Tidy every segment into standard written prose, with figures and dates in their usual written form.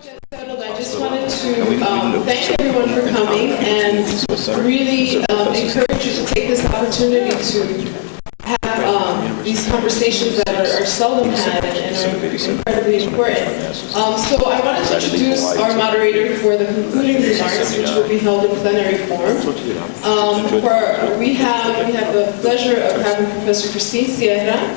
Settled, I just wanted to thank everyone for coming and really encourage you to take this opportunity to have these conversations that are seldom had and are incredibly important. So I wanted to introduce our moderator for the concluding remarks, which will be held in plenary form. We have the pleasure of having Professor Christine Sierra.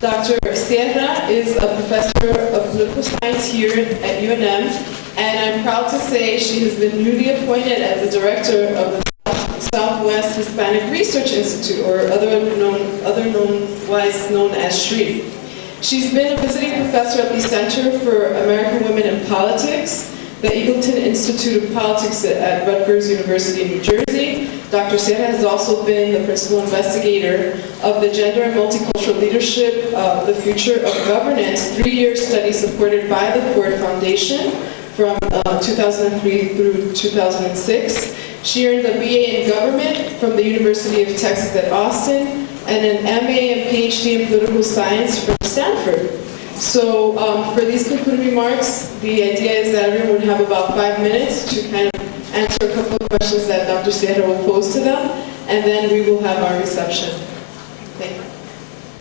Dr. Sierra is a professor of political science here at UNM, and I'm proud to say she has been newly appointed as the director of the Southwest Hispanic Research Institute, or otherwise known as SHREE. She's been a visiting professor at the Center for American Women in Politics, the Eagleton Institute of Politics at Rutgers University in New Jersey. Dr. Sierra has also been the principal investigator of the Gender and Multicultural Leadership, the Future of Governance, 3-year study supported by the Ford Foundation from 2003 through 2006. She earned a BA in Government from the University of Texas at Austin and an MA and PhD in Political Science from Stanford. So for these concluding remarks, the idea is that everyone would have about 5 minutes to kind of answer a couple of questions that Dr. Sierra will pose to them, and then we will have our reception. Thank you.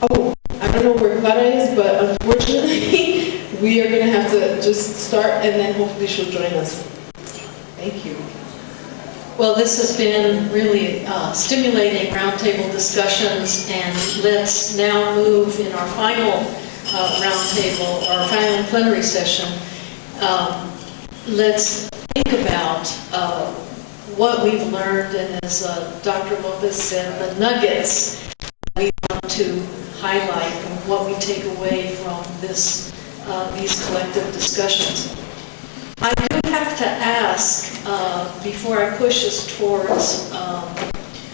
Oh, I don't know where Clara is, but unfortunately, we are going to have to just start, and then hopefully she'll join us. Thank you. Well, this has been really stimulating roundtable discussions, and let's now move in our final roundtable, our final plenary session. Let's think about what we've learned, and as Dr. Lopez said, the nuggets we want to highlight and what we take away from this, these collective discussions. I do have to ask, before I push us towards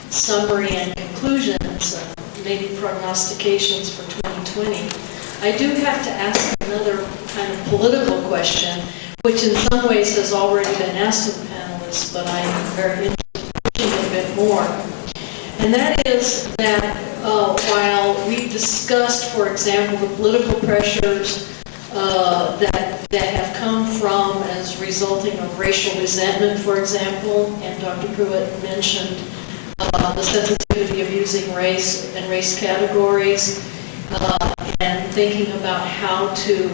summary and conclusions, maybe prognostications for 2020, I do have to ask another kind of political question, which in some ways has already been asked of the panelists, but I'm very interested in pushing it a bit more. And that is that while we discussed, for example, the political pressures that have come from as resulting of racial resentment, for example, and Dr. Pruitt mentioned the sensitivity of using race and race categories, and thinking about how to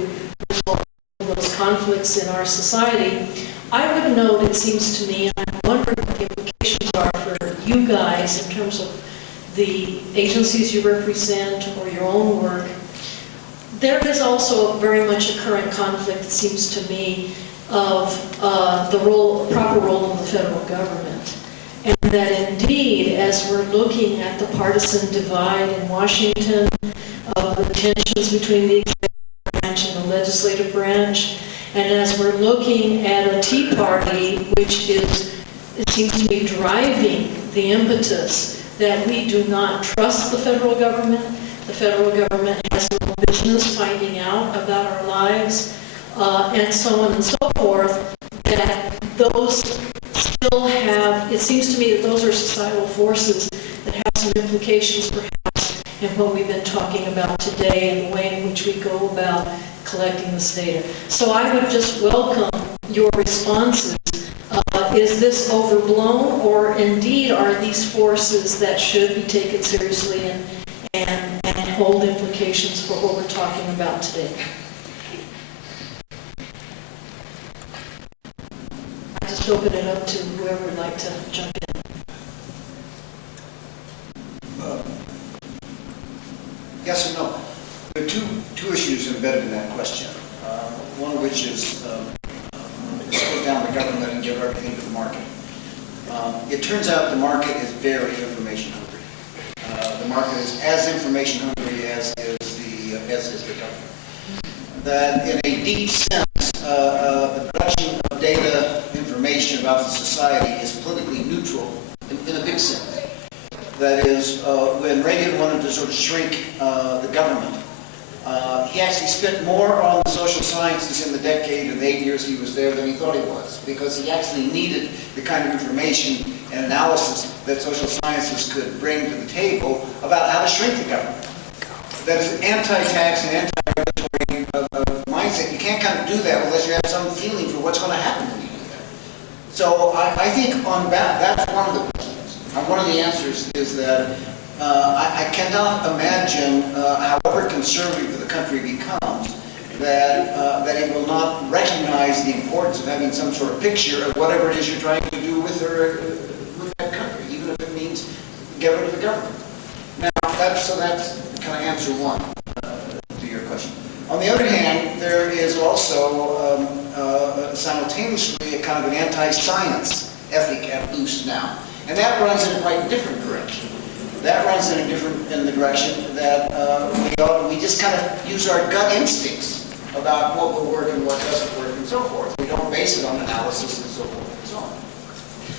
resolve those conflicts in our society, I would note, it seems to me, and I'm wondering what the implications are for you guys in terms of the agencies you represent or your own work. There is also very much a current conflict, it seems to me, of the proper role of the federal government. And that indeed, as we're looking at the partisan divide in Washington, of the tensions between the executive branch and the legislative branch, and as we're looking at a Tea Party, which is, it seems to be driving the impetus that we do not trust the federal government. The federal government has no business finding out about our lives, and so on and so forth, that those still have, it seems to me that those are societal forces that have some implications perhaps in what we've been talking about today and the way in which we go about collecting this data. So I would just welcome your responses. Is this overblown, or indeed are these forces that should be taken seriously and hold implications for what we're talking about today? I just open it up to whoever would like to jump in. Yes or no? There are two issues embedded in that question. One of which is slow down the government and give everything to the market. It turns out the market is very information hungry. The market is as information hungry as is the government. That in a deep sense, the production of data information about the society is politically neutral in a big sense. That is, when Reagan wanted to sort of shrink the government, he actually spent more on the social sciences in the decade and the 8 years he was there than he thought he was, because he actually needed the kind of information and analysis that social sciences could bring to the table about how to shrink the government. That is an anti-tax and anti-regulatory mindset. You can't kind of do that unless you have some feeling for I think on that, that's one of the questions. One of the answers is that I cannot imagine, however conservative the country becomes, that it will not recognize the importance of having some sort of picture of whatever it is you're trying to do with that country, even if it means get rid of the government. Now, that's kind of answer one to your question. On the other hand, there is also simultaneously a kind of an anti-science ethic at loose now, and that runs in a quite different direction. That runs in the direction that we just kind of use our gut instincts about what will work and what doesn't work and so forth. We don't base it on analysis and so forth and so on.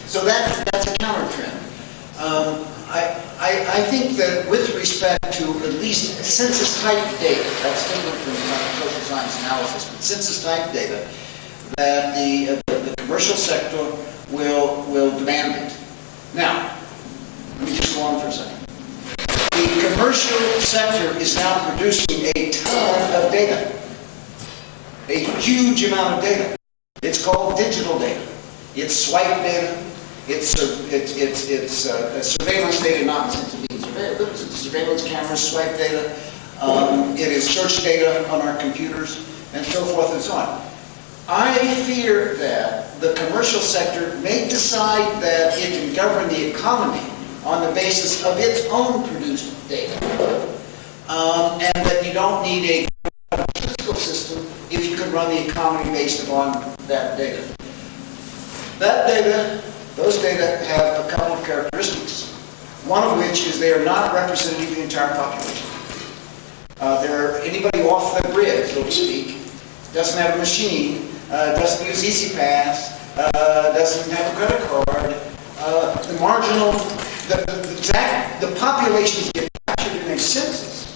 So that's a counter trend. I think that with respect to at least census-type data, that's different from social science analysis, but census-type data, that the commercial sector will demand it. Now, let me just go on for a second. The commercial sector is now producing a ton of data, a huge amount of data. It's called digital data. It's swipe data. It's surveillance data, not in the sense of being surveilled. It's surveillance cameras, swipe data. It is search data on our computers, and so forth and so on. I fear that the commercial sector may decide that it can govern the economy on the basis of its own produced data, and that you don't need a fiscal system if you can run the economy based upon that data. That data, those data have a couple of characteristics. One of which is they are not representative of the entire population. Anybody off the grid, so to speak, doesn't have a machine, doesn't use Easy Pass, doesn't have a credit card. The populations get captured in a census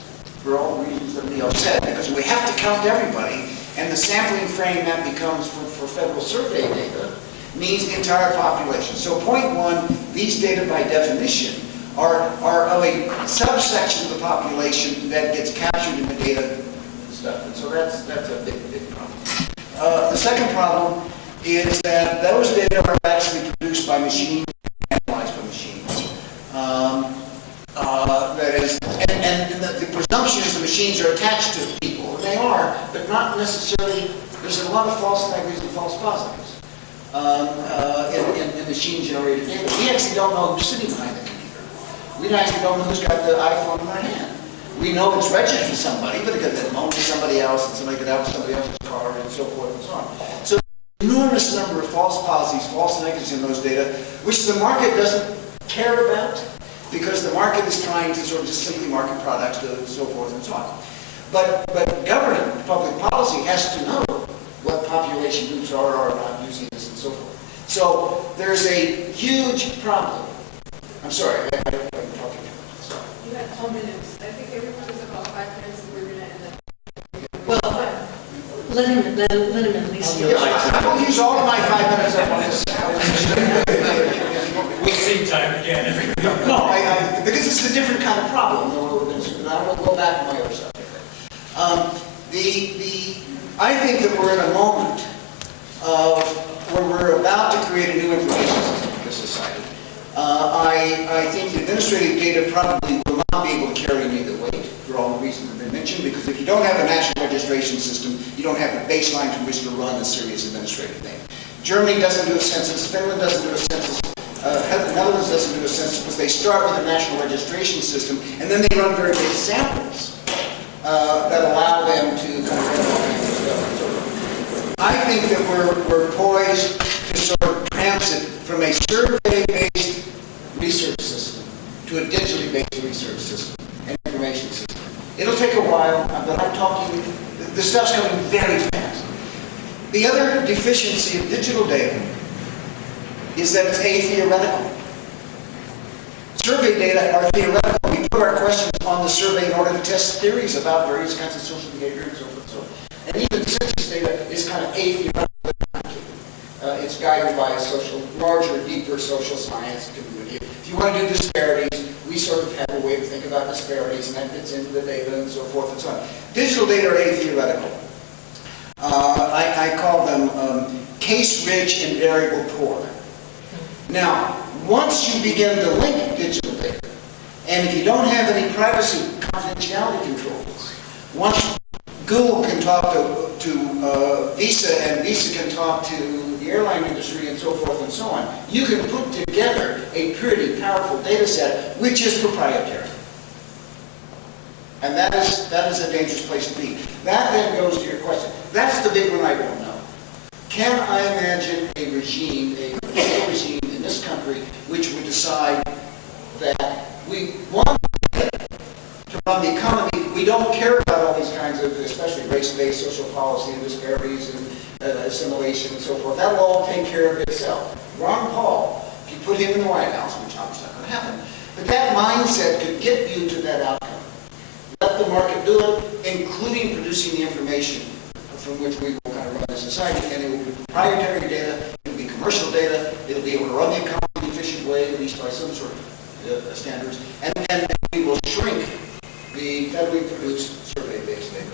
for all the reasons that Leo said, because we have to count everybody, and the sampling frame that becomes for federal survey data means the entire population. So point one, these data by definition are of a subsection of the population that gets captured in the data stuff. And so that's a big problem. The second problem is that those data are actually produced by machines, analyzed by machines. That is, and the presumption is the machines are attached to people, and they are, but not necessarily. There's a lot of false negatives and false positives in machine-generated data. We actually don't know who's sitting behind the computer. We actually don't know who's got the iPhone in their hand. We know it's registered to somebody, but it could have belonged to somebody else, and somebody could have somebody else's car, and so forth and so on. So enormous number of false positives, false negatives in those data, which the market doesn't care about, because the market is trying to sort of just simply market products and so forth and so on. But government, public policy has to know what population groups are or are not using this and so forth. So there's a huge problem. I'm sorry, I'm talking too much. Sorry. You had 4 minutes. I think everyone is about 5 minutes and we're going to end up. Well, let him at least. I will use all of my 5 minutes up on this. We'll see time again. No, because it's a different kind of problem. I will go back to my other subject. I think that we're in a moment where we're about to create a new information system in this society. I think the administrative data probably will not be able to carry any of the weight for all the reasons that have been mentioned, because if you don't have a national registration system, you don't have a baseline from which to run a serious administrative thing. Germany doesn't do a census, Finland doesn't do a census, the Netherlands doesn't do a census, because they start with a national registration system, and then they run very big samples that allow them to kind of run all kinds of stuff. So I think that we're poised to sort of transit from a survey-based research system to a digitally based research system and information system. It'll take a while, but I'm talking, the stuff's coming very fast. The other deficiency of digital data is that it's atheoretical. Survey data are theoretical. We put our questions on the survey in order to test theories about various kinds of social behavior and so forth and so on. And even census data is kind of atheoretical. It's guided by a larger, deeper social science community. If you want to do disparities, we sort of have a way to think about disparities, and that fits into the data and so forth and so on. Digital data are atheoretical. I call them case-rich and variable poor. Now, once you begin to link digital data, and if you don't have any privacy confidentiality controls, once Google can talk to Visa, and Visa can talk to the airline industry, and so forth and so on, you can put together a pretty powerful data set, which is proprietary. And that is a dangerous place to be. That then goes to your question. That's the big one I don't know. Can I imagine a regime, a political regime in this country, which would decide that we want to run the economy, we don't care about all these kinds of, especially race-based social policy and disparities and assimilation and so forth. That will all take care of itself. Ron Paul, if you put him in the White House, which obviously not going to happen, but that mindset could get you to that outcome. Let the market do it, including producing the information from which we will kind of run the society, and it will be proprietary data, it will be commercial data, it will be able to run the economy in an efficient way, at least by some sort of standards, and then we will shrink the federally produced survey-based data.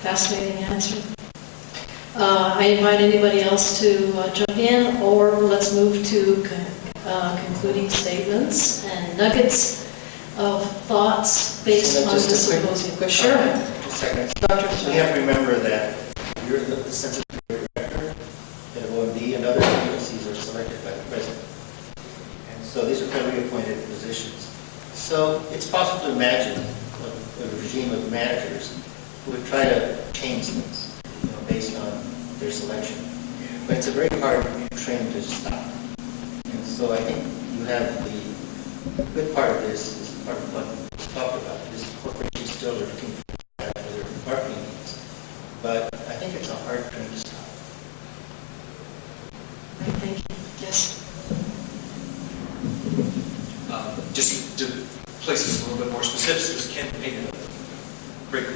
Fascinating answer. I invite anybody else to jump in, or let's move to concluding statements and nuggets of thoughts based on this symposium. Sure. Just a second. Dr. So you have to remember that you're the Census Bureau Director, and OMB and other agencies are selected by the President. And so these are federally appointed positions. So it's possible to imagine a regime of managers who would try to change things, based on their selection. But it's a very hard trend to stop. And so I think you have the good part of this is part of what we talked about, is corporations still are looking for their marketing needs. But I think it's a hard trend to stop. Right, thank you. Yes. Just to place this a little bit more specific, because Ken painted a great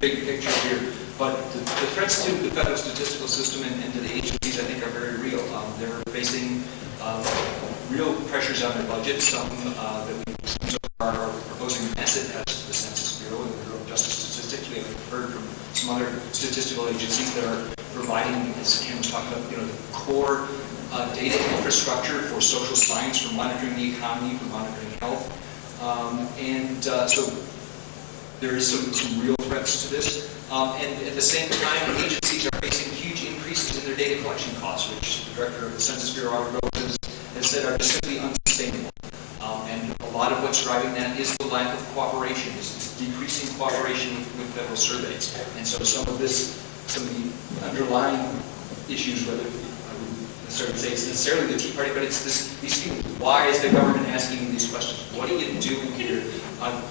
big picture here, but the threats to the federal statistical system and to the agencies, I think, are very real. They're facing real pressures on their budget, some that we so far are proposing massive cuts to the Census Bureau and the Bureau of Justice Statistics. We have heard from some other statistical agencies that are providing, as Ken was talking about, the core data infrastructure for social science, for monitoring the economy, for monitoring health. So there is some real threats to this. And at the same time, agencies are facing huge increases in their data collection costs, which the director of the Census Bureau has said are just simply unsustainable. And a lot of what's driving that is the lack of cooperation, is decreasing cooperation with federal surveys. And so some of the underlying issues, whether I wouldn't necessarily say it's necessarily the Tea Party, but it's these feelings. Why is the government asking you these questions? What are you doing here?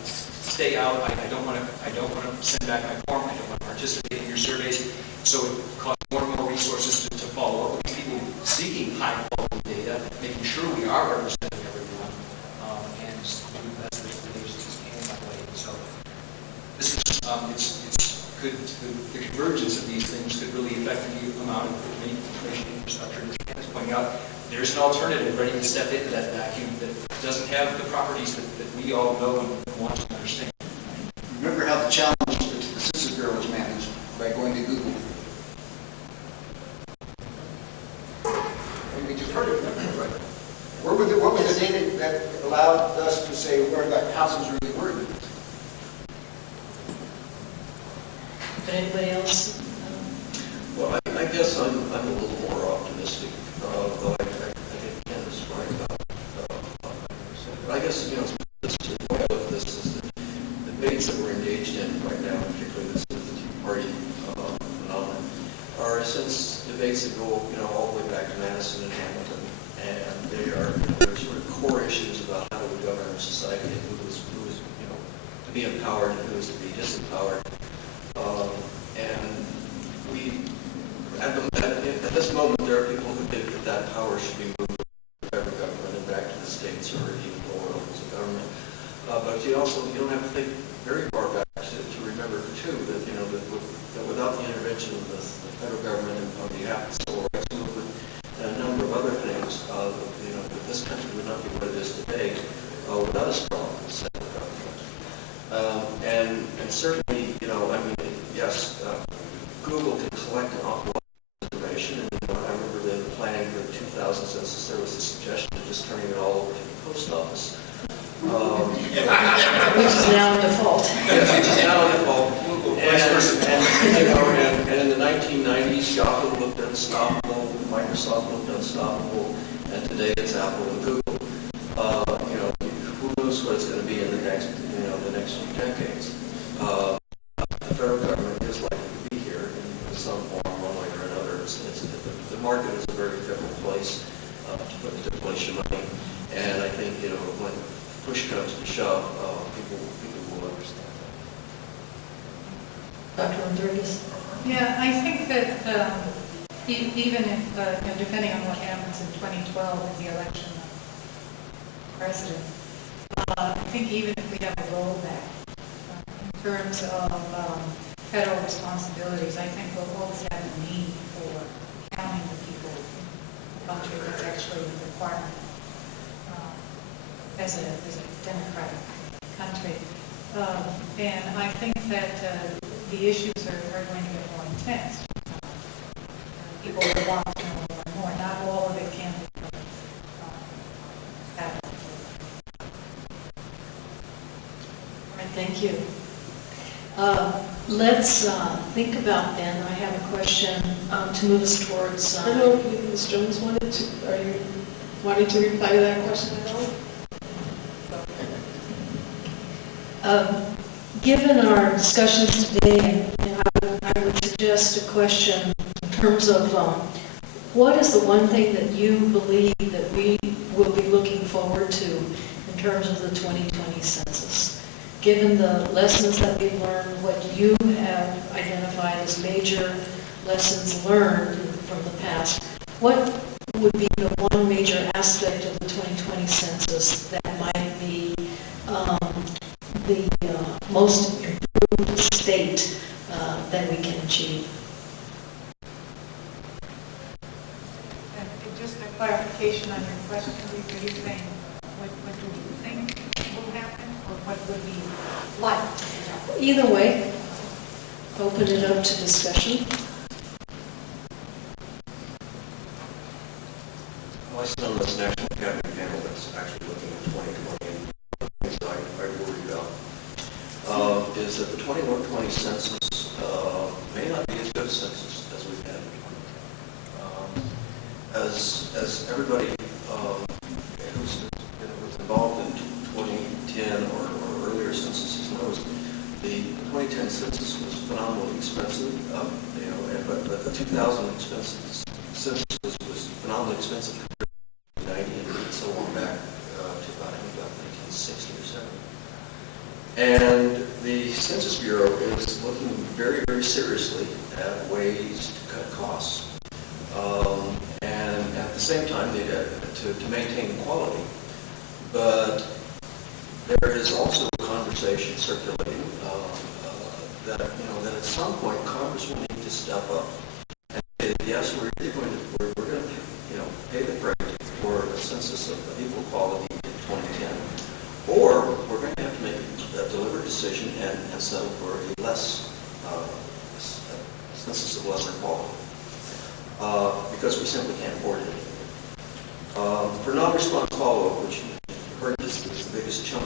Stay out. I don't want to send back my form. I don't want to participate in your surveys. So it costs more and more resources to follow up with these people seeking high quality data, making sure we are representing everyone, and doing the best that the agencies can that way. So this is the convergence of these things could really affect the amount of information infrastructure. As Ken is pointing out, there's an alternative ready to step into that vacuum that doesn't have the properties that we all know and want to understand. Remember how the challenge to the Census Bureau was managed by going to Google. And we just heard of that, right? What was the data that allowed us to say where that house is really worried? But anybody else? Well, I guess I'm a little more optimistic, though I think Ken is right about 100%. But I guess, the way I look at this is the debates that we're engaged in right now, particularly this is the Tea Party phenomenon, are since debates that go, all the way back to Madison and Hamilton, and they are they're sort of core issues about how do we govern our society and who is to be empowered and who is to be disempowered. And we, at this moment, there are people who think that power should be moved to the federal government and back to the states or even lower levels of government. But you don't have to think very far back to remember too that that without the intervention of the federal government on behalf of the civil rights movement and a number of other things, that this country would not be what it is today without a strong central government. And certainly, yes, Google can collect an awful lot of information. And I remember the planning for the 2000 census, there was this And in the 1990s, Yahoo looked unstoppable, Microsoft looked unstoppable, and today it's Apple and Google. Who knows what it's going to be in the next few decades. The federal government is likely to be here in some form, one way or another. The market is a very different place to place your money, and I think when push comes to shove, people will understand that. Dr. Rodriguez? Yeah, I think that even if, depending on what happens in 2012 with the election of president, I think even if we have a rollback in terms of federal responsibilities, I think we'll always have a need for counting the people in the country. That's actually a requirement as a democratic country. And I think that the issues are going to get more intense. People will want to know more and more. Not all of it can be happened. All right, thank you. Let's think about then, I have a question to move us towards... I don't know if Ms. Jones are you wanting to reply to that question at all? Given our discussions today, I would suggest a question in terms of what is the one thing that you believe that we will be looking forward to in terms of the 2020 census? Given the lessons that we've learned, what you have identified as major lessons learned from the past, what would be the one major aspect of the 2020 census that might be the most improved state that we can achieve? And just a clarification on your question, are you saying what do you think will happen, or what would be like to happen? Either way, open it up to discussion. Well, I sit on this National Academy panel that's actually looking at 2020, and one of the things that I worry about is that the 2020 census may not be as good a census as we've had. As everybody who's was involved in 2010 or earlier censuses knows, the 2010 census was phenomenally expensive, but the 2000 census was phenomenally expensive compared to 1990 and so on back to about 1960 or 70. And the Census Bureau is looking very, very seriously at ways to cut costs. And at the same time, to maintain quality. But there is also a conversation circulating that at some point Congress will need to step up and say, yes, we're going to pay the price for a census of equal quality in 2010, or we're going to have to make a deliberate decision and settle for a less census of lesser quality. Because we simply can't afford it anymore. For non-response follow-up, which you heard is the biggest chunk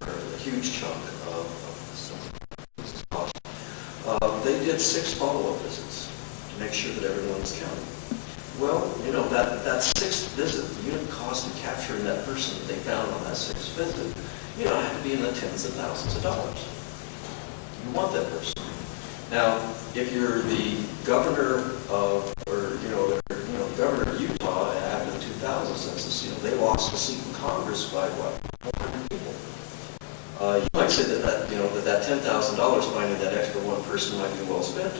or a huge chunk of the census cost, they did 6 follow-up visits to make sure that everyone was counted. Well, that 6th visit, the unit cost of capturing that person that they found on that 6th visit, had to be in the tens of thousands of dollars. You want that person. Now, if you're the governor of, governor of Utah after the 2000 census, they lost a seat in Congress by what, 400 people. You might say that $10,000 finding that extra one person might be well spent.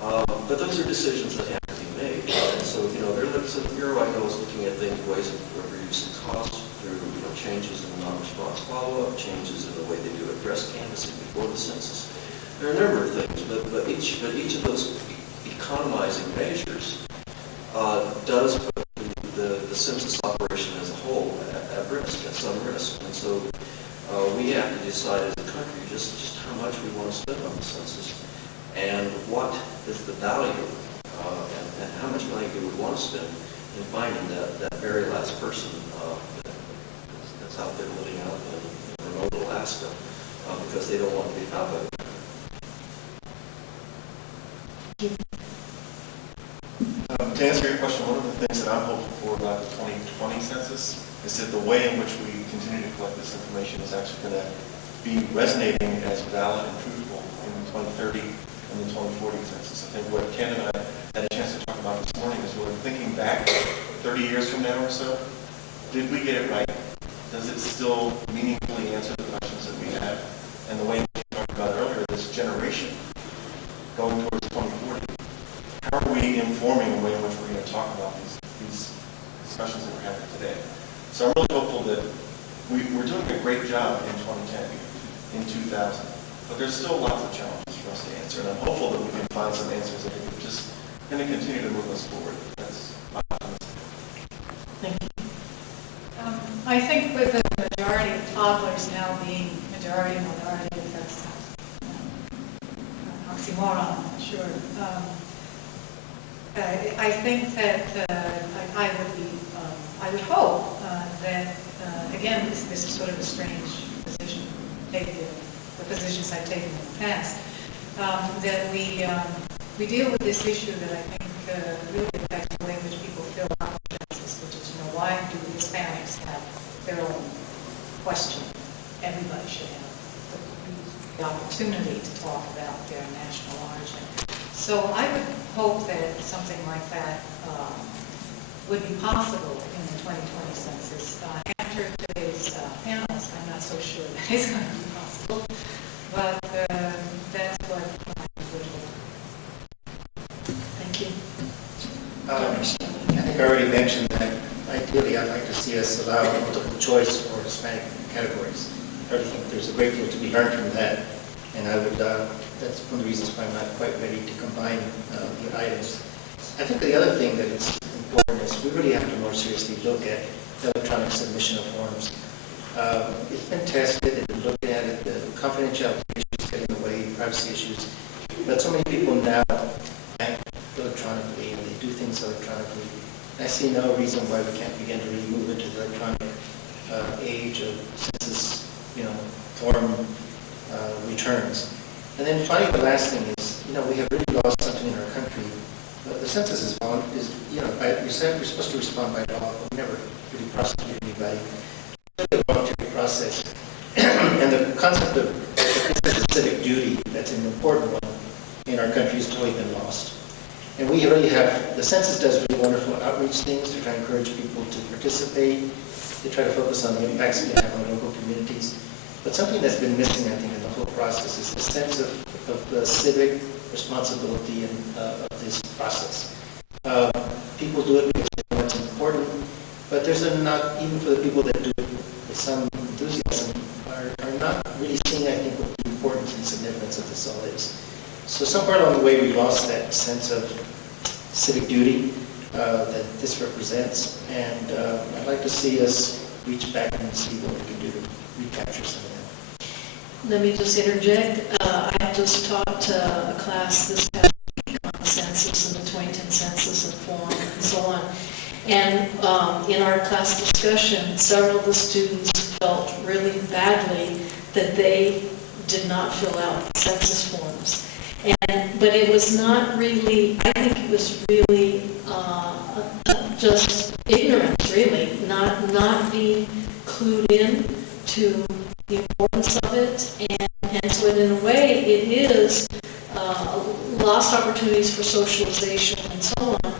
But those are decisions that have to be made. And so, the Bureau, I know, is looking at ways of reducing costs through, changes in non-response follow-up, changes in the way they do address canvassing before the census. There are a number of things, but each of those economizing measures does put the census operation as a whole at risk, at some risk. And so we have to decide as a country just how much we want to spend on the census and what is the value and how much money do we want to spend in finding that very last person that's out there living out in remote Alaska because they don't want to be found by. To answer your question, one of the things that I'm hopeful for about the 2020 census is that the way in which we continue to collect this information is actually going to be resonating as valid and truthful in the 2030 and the 2040 census. I think what Ken and I had a chance to talk about this morning is we're thinking back 30 years from now or so. Did we get it right? Does it still meaningfully answer the questions that we have? And the way we talked about earlier, this generation going towards 2040, how are we informing the way in which we're going to talk about these discussions that we're having today? So I'm really hopeful that we're doing a great job in 2010, in 2000, but there's still lots of challenges for us to answer, and I'm hopeful that we can find some answers that are just going to continue to move us forward. That's my optimism. Thank you. I think with the majority of toddlers now being majority minority, if that's an oxymoron, I'm not sure. I think that I would hope that, again, this is sort of a strange position, taking the positions I've taken in the past, that we deal with this issue that I think really affects the way in which people fill out the census, which is, why do the Hispanics have their own question? Everybody should have the opportunity to talk about their national origin. So I would hope that something like that would be possible in the 2020 census. After today's panels, I'm not so sure that it's going to be possible, but that's what I would hope. Thank you. I think I already mentioned that ideally I'd like to see us allow multiple choice for Hispanic categories. I already think there's a great deal to be learned from that, and I would, that's one of the reasons why I'm not quite ready to combine the items. I think the other thing that is important is we really have to more seriously look at electronic submission of forms. It's been tested and been looked at it, the confidentiality issues get in the way, privacy issues, but so many people now act electronically and they do things electronically. I see no reason why we can't begin to really move into the electronic age of census, form returns. And then finally, the last thing is, we have really lost something in our country. The census is you're supposed to respond by law, but we never really prosecute anybody. It's really a voluntary process. And the concept of civic duty, that's an important one in our country, has totally been lost. And we really have, the census does really wonderful outreach things to try to encourage people to participate, to try to focus on the impacts it can have on local communities. But something that's been missing, I think, in the whole process is the sense of the civic responsibility of this process. People do it because they know it's important, but there's not, even for the people that do it with some enthusiasm, are not really seeing, I think, what the importance and significance of this all is. So somewhere along the way, we lost that sense of civic duty that this represents, and I'd like to see us reach back and see what we can do to recapture some of that. Let me just interject. I just taught a class this past week on the census and the 2010 census and form and so on. And in our class discussion, several of the students felt really badly that they did not fill out the census forms. But it was not really, I think it was really just ignorance, really, not being clued in to the importance of it. And so in a way, it is lost opportunities for socialization and so on.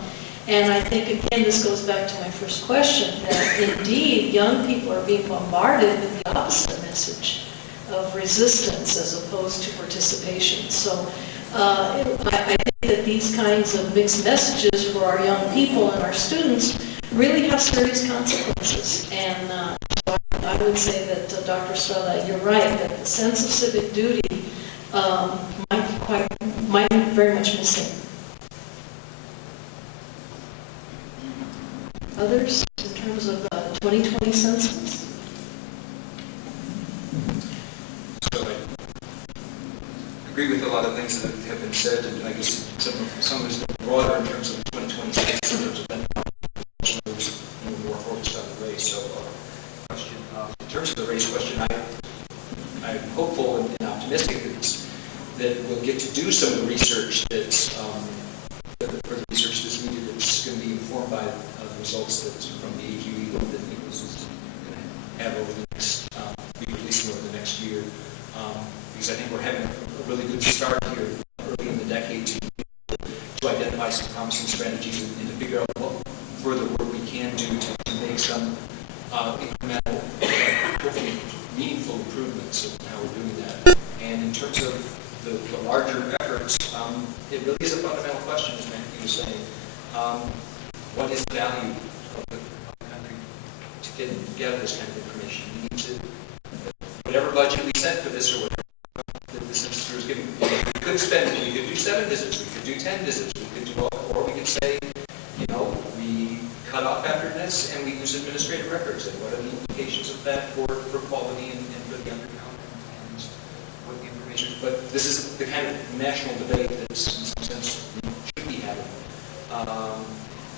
And I think, again, this goes back to my first question, that indeed young people are being bombarded with the opposite message of resistance as opposed to participation. So I think that these kinds of mixed messages for our young people and our students really have serious consequences. And so I would say that, Dr. Estrada, you're right, that the sense of civic duty might be very much missing. Others, in terms of 2020 census? So I agree with a lot of things that have been said, and I guess some of it's broader in terms of the 2020 census, in terms of more focused on the race. So, question. In terms of the race question, I'm hopeful and optimistic that we'll get to do some of the research that's for the research that's needed. It's going to be informed by the results that's from the AQE that Nicholas is going to have over the next be releasing over the next year. Because I think we're having a really good start here early in the decade to identify some promising strategies and to figure out what further work we can do to make some incremental, hopefully meaningful improvements in how we're doing that. And in terms of the larger efforts, it really is a fundamental question, as Matthew was saying. What is the value of the country to get this kind of information? We need to, whatever budget we set for this or whatever the Census Bureau is giving, we could spend, we could do 7 visits, we could do 10 visits, we could do all, or we could say, we cut off after this and we use administrative records, and what are the implications of that for quality and for the undercount and what the information. But this is the kind of national debate that's in some sense should be having.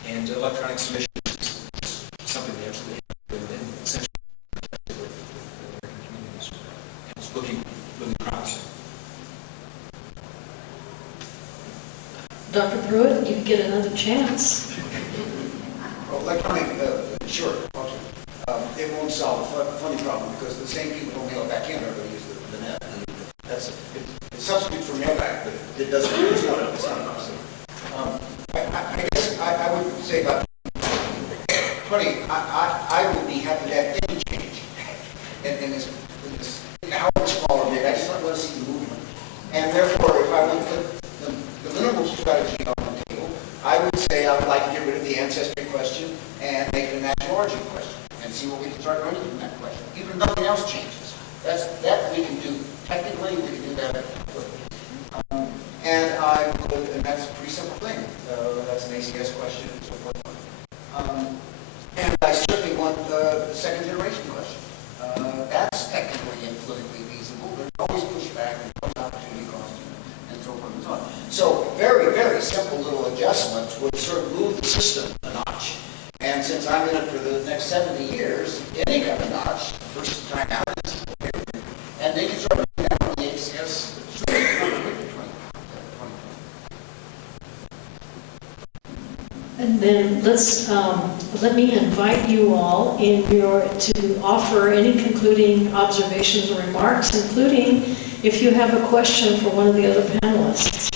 And electronic submission is something they absolutely have to do, and essentially the American communities. And it's looking really promising. Dr. Pruitt, you get another chance. Well, electronic, sure, it won't solve the funding problem because the same people don't mail it back in, everybody use the net. And that's it's substitute for mail back, but it doesn't. It's not I guess I would say about 20. I would be happy to have any change in this however small or big. I just want to see the movement, and therefore, if I would put the minimal strategy on the table, I would say I would like to get rid of the ancestry question and make it a national origin question and see what we can start learning from that question. Even nothing else changes. That we can do technically, we can do that quickly. And that's a pretty simple thing. That's an ACS question and so forth. And I certainly want the second generation question. That's technically and politically feasible. There's always pushback and always opportunity cost and so forth and so on. So very, very simple little adjustments would sort of move the system a notch. And since I'm in it for the next 70 years, any kind of notch, first time out, and they can start moving down on the ACS. And then let me invite you all to offer any concluding observations or remarks, including if you have a question for one of the other panelists.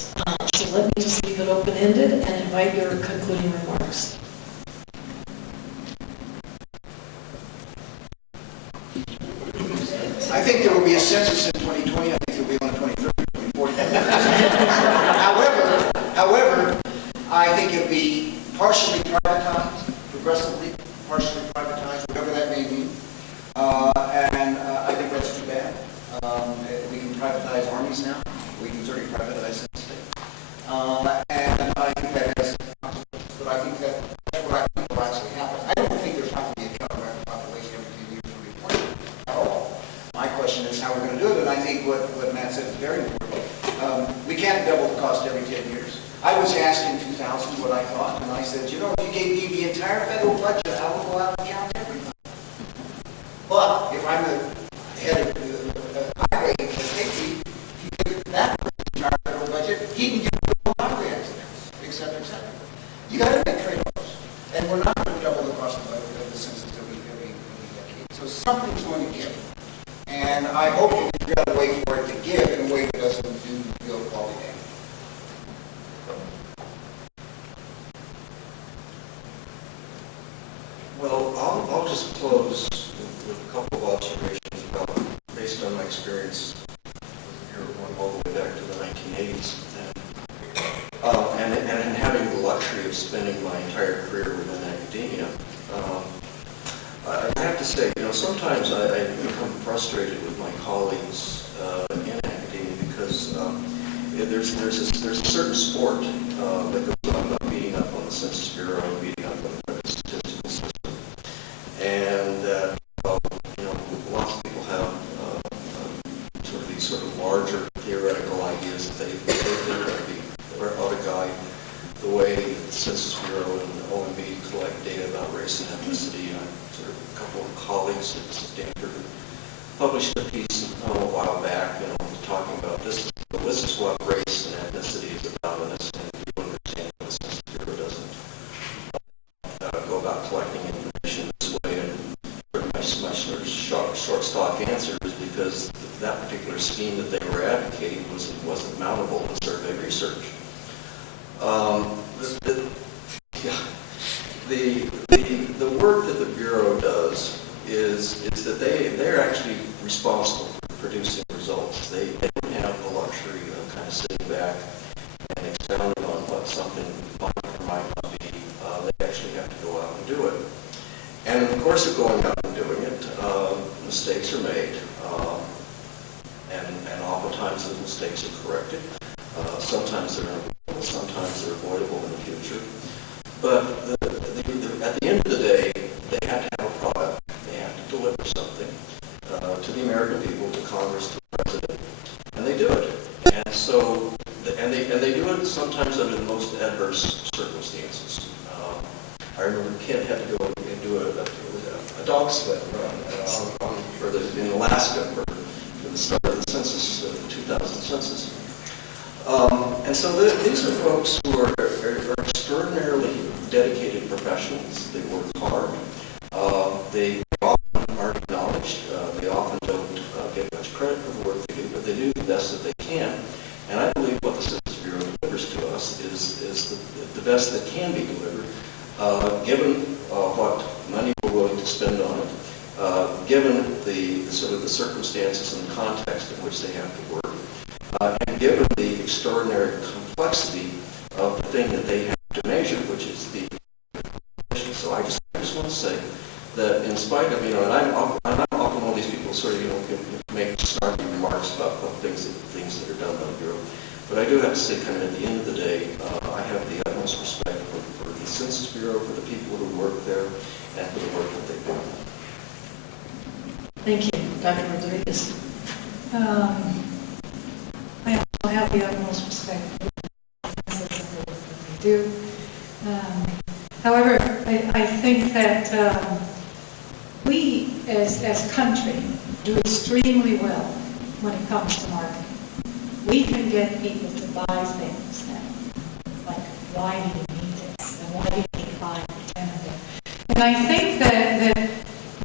So let me just leave it open-ended and invite your concluding remarks. I think there will be a census in 2020. I think there will be one in 2030, 2040. However, I think it'll be partially privatized, progressively partially privatized, whatever that may mean. And I think that's too bad. We can privatize armies now. We can certainly privatize the state. And I think that has, but I think that's what I think will actually happen. I don't think there's not going to be a counteract population every 10 years for reporting at all. My question is how we're going to do it, and I think what Matt said is very important. We can't double the cost every 10 years. I was asked in 2000 what I thought, and I said, if you gave me the entire federal budget, I would go out and count everything. But if I'm the head of the highway safety, he gives that entire federal budget, he can give the highway accidents, et cetera, et cetera. You got to make trade-offs. And we're not going to double the cost of the census every decade. So something's going to give. And I hope we figure out a way for it to give in a way that doesn't do real quality damage. Well, I'll just close with a couple of observations based on my experience here all the way back to the 1980s. And having the luxury of spending my entire career within academia. I have to say, sometimes I become frustrated with my colleagues in academia because there's a certain sport that goes on about beating up on the Census Bureau and beating up on the statistical system. And, lots of people have sort of these sort of larger theoretical ideas that they ought to guide the way the Census Bureau and the OMB collect data about race and ethnicity. Sort of a couple of colleagues at Stanford published a piece a while back, talking about this is what race and ethnicity stock answers because that particular scheme that they were advocating wasn't mountable in survey research. The work that the Bureau does is that they're actually responsible for producing results. They don't have the luxury of kind of sitting back and expounding on what something might or might not be. They actually have to go out and do it. And in the course of going out and doing it, mistakes are made, and oftentimes the mistakes are corrected. Sometimes they're avoidable, sometimes they're avoidable in the future. But at the end of the day, they have to have a product. They have to deliver something to the American people, to Congress, to the President, and they do it. And so, and they do it sometimes under the most adverse circumstances. I remember Kent had to go and do a dog sled run in Alaska for the start of the census, the 2000 census. And so these are folks who are extraordinarily dedicated professionals. They work hard. They often aren't acknowledged. They often don't get much credit for the work they do, but they do the best that they can. And I believe what the Census Bureau delivers to us is the best that can be delivered, given what money we're willing to spend on it, given the sort of the circumstances and the context in which they have to work, and given the extraordinary complexity of the thing that they have to measure, which is the. So I just want to say that in spite of, and I'm often all these people sort of, can make snarky remarks about things that are done by the Bureau, but I do have to say, kind of at the end of the day, I have the utmost respect for the Census Bureau, for the people who work there, and for the work that they do. Thank you, Dr. Rodriguez. I also have the utmost respect for the census and the work that they do. However, I think that we, as a country, do extremely well when it comes to marketing. We can get people to buy things now, like, why do you need this? And why do you need 5 or 10 of them? And I think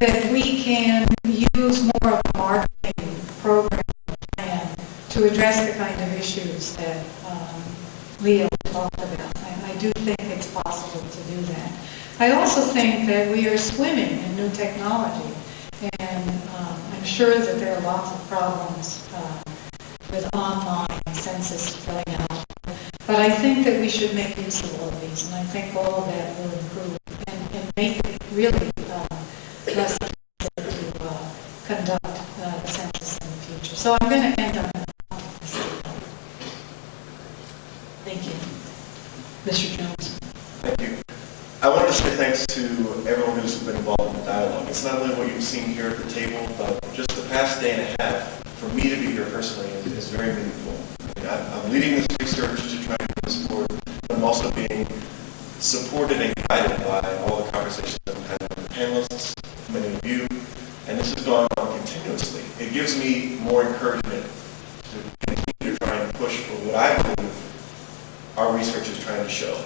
that we can use more of a marketing program plan to address the kind of issues that Leo talked about. I do think it's possible to do that. I also think that we are swimming in new technology, and I'm sure that there are lots of problems with online census filling out. But I think that we should make use of all of these, and I think all of that will improve and make it really less expensive to conduct the census in the future. So I'm going to end on that. Thank you. Mr. Jones. Thank you. I wanted to say thanks to everyone who's been involved in the dialogue. It's not only what you've seen here at the table, but just the past day and a half, for me to be here personally, is very meaningful. I'm leading this research to try and bring support, but I'm also being supported and guided by all the conversations I've had with the panelists, many of you, and this has gone on continuously. It gives me more encouragement to continue to try and push for what I believe our research is trying to show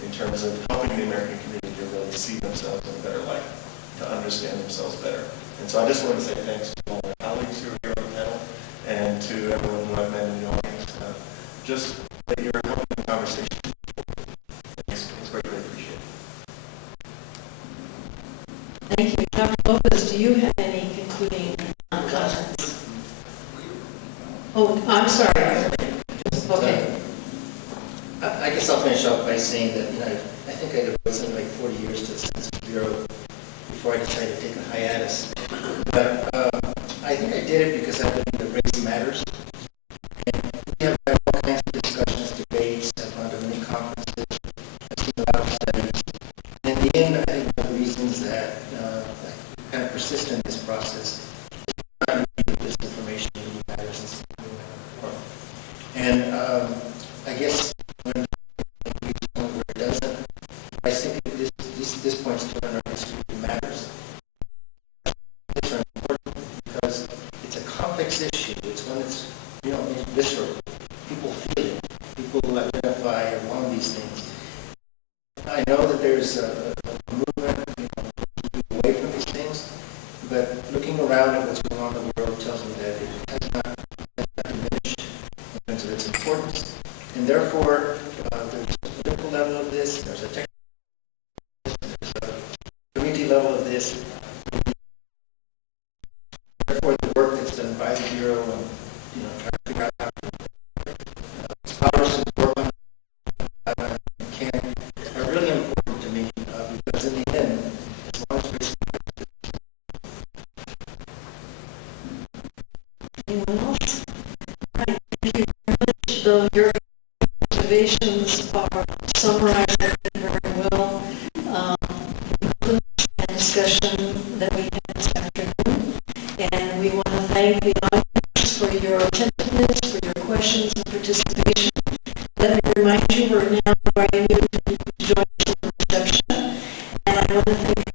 in terms of helping the American community to really see themselves in a better light, to understand themselves better. And so I just want to say thanks to all my colleagues who are here on the panel and to everyone who I've met in the audience. Just that you're helping the conversation. It's greatly appreciated. Thank you. Dr. Lopez, do you have any concluding comments? Oh, I'm sorry. Okay. I guess I'll finish up by saying that, I think I devoted something like 40 years to the Census Bureau before I decided to take a hiatus. But I think I did it because I believe that race matters. And we have had all kinds of discussions, debates, I've gone to many conferences, I've seen a lot of studies. And in the end, I think one of the reasons that I kind of persist in this process is trying to believe that this information really matters and something we want to report. And I guess when it reaches a point where it doesn't, I think this point still in our history matters. It's very important because it's a complex issue. It's one that's, visceral. People feel it. People identify as one of these things. I know that there's a movement, away from these things, but looking around at what's going there's a political level of this, there's a technical, there's a community level of this. Therefore, the work that's done by the Bureau and, trying to figure out how scholars who work on can are really important to me because in the end, as long as we Anyone else? Right, thank you very much. Though your observations are summarized I think, very well. And discussion that we had this afternoon. And we want to thank the audience for your attentiveness, for your questions and participation. Let me remind you, we're now inviting you to join us in the reception. And I want to thank